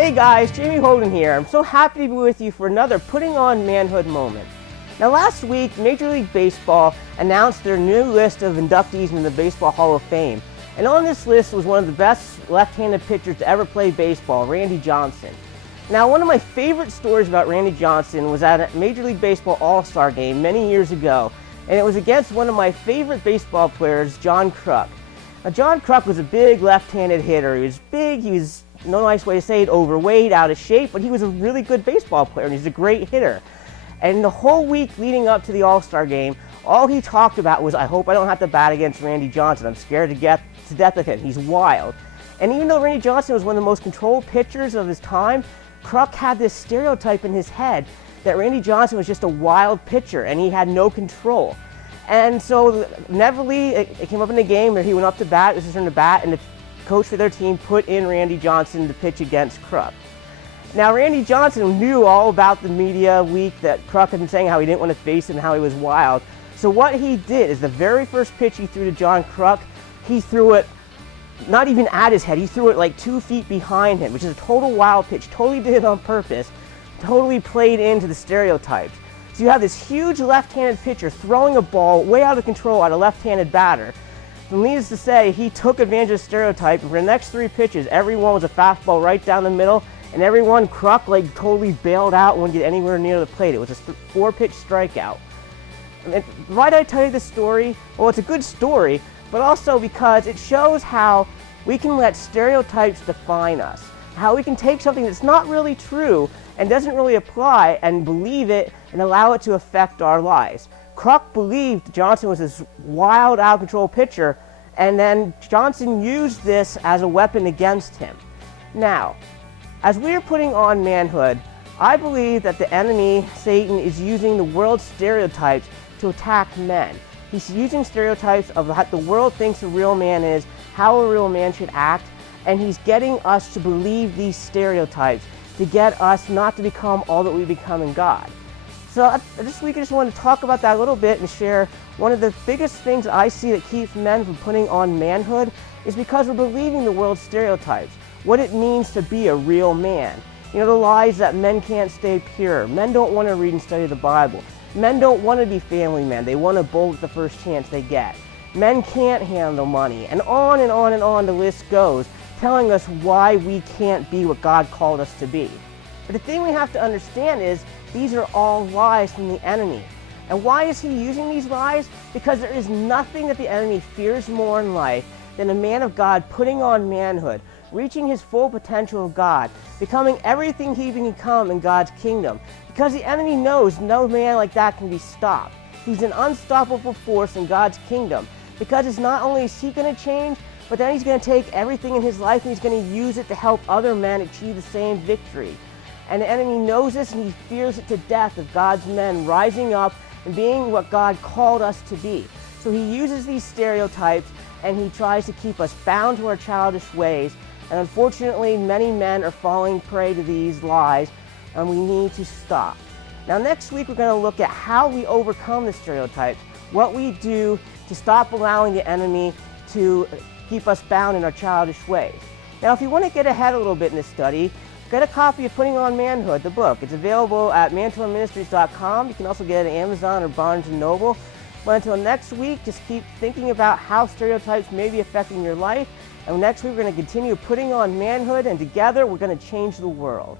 Hey guys, Jamie Holden here. I'm so happy to be with you for another Putting On Manhood moment. Now last week, Major League Baseball announced their new list of inductees into the Baseball Hall of Fame. And on this list was one of the best left-handed pitchers to ever play baseball, Randy Johnson. Now one of my favorite stories about Randy Johnson was at a Major League Baseball All-Star game many years ago. And it was against one of my favorite baseball players, John Kruk. Now John Kruk was a big left-handed hitter. He was big, he was, no nice way to say it, overweight, out of shape, but he was a really good baseball player and he's a great hitter. And the whole week leading up to the All-Star game, all he talked about was, I hope I don't have to bat against Randy Johnson. I'm scared to death of him. He's wild. And even though Randy Johnson was one of the most controlled pitchers of his time, Kruk had this stereotype in his head that Randy Johnson was just a wild pitcher and he had no control. And so inevitably, it came up in the game where he went up to bat, it was his turn to bat, and the coach for their team put in Randy Johnson to pitch against Kruk. Now Randy Johnson knew all about the media week that Kruk had been saying how he didn't want to face him, how he was wild. So what he did is the very first pitch he threw to John Kruk, he threw it not even at his head, he threw it like 2 feet behind him, which is a total wild pitch, totally did it on purpose, totally played into the stereotypes. So you have this huge left-handed pitcher throwing a ball way out of control at a left-handed batter. And needless to say, he took advantage of the stereotype, and for the next 3 pitches, every one was a fastball right down the middle, and every one Kruk like totally bailed out and wouldn't get anywhere near the plate. It was a 4-pitch strikeout. And why did I tell you this story? Well, it's a good story, but also because it shows how we can let stereotypes define us. How we can take something that's not really true and doesn't really apply and believe it and allow it to affect our lives. Kruk believed Johnson was this wild, out-of-control pitcher, and then Johnson used this as a weapon against him. Now, as we are putting on manhood, I believe that the enemy, Satan, is using the world's stereotypes to attack men. He's using stereotypes of what the world thinks a real man is, how a real man should act, and he's getting us to believe these stereotypes to get us not to become all that we become in God. So this week I just want to talk about that a little bit and share one of the biggest things I see that keeps men from putting on manhood is because we're believing the world's stereotypes, what it means to be a real man. You know, the lies that men can't stay pure, men don't want to read and study the Bible, men don't want to be family men, they want to bolt at the first chance they get. Men can't handle money, and on and on and on the list goes, telling us why we can't be what God called us to be. But the thing we have to understand is these are all lies from the enemy. And why is he using these lies? Because there is nothing that the enemy fears more in life than a man of God putting on manhood, reaching his full potential of God, becoming everything he can become in God's kingdom. Because the enemy knows no man like that can be stopped. He's an unstoppable force in God's kingdom. Because it's not only is he going to change, but then he's going to take everything in his life and he's going to use it to help other men achieve the same victory. And the enemy knows this and he fears it to death of God's men rising up and being what God called us to be. So he uses these stereotypes and he tries to keep us bound to our childish ways. And unfortunately, many men are falling prey to these lies and we need to stop. Now next week we're going to look at how we overcome the stereotypes, what we do to stop allowing the enemy to keep us bound in our childish ways. Now if you want to get ahead a little bit in this study, get a copy of Putting On Manhood, the book. It's available at Mantour You can also get it at Amazon or Barnes & Noble. But until next week, just keep thinking about how stereotypes may be affecting your life. And next week, we're going to continue putting on manhood, and together, we're going to change the world.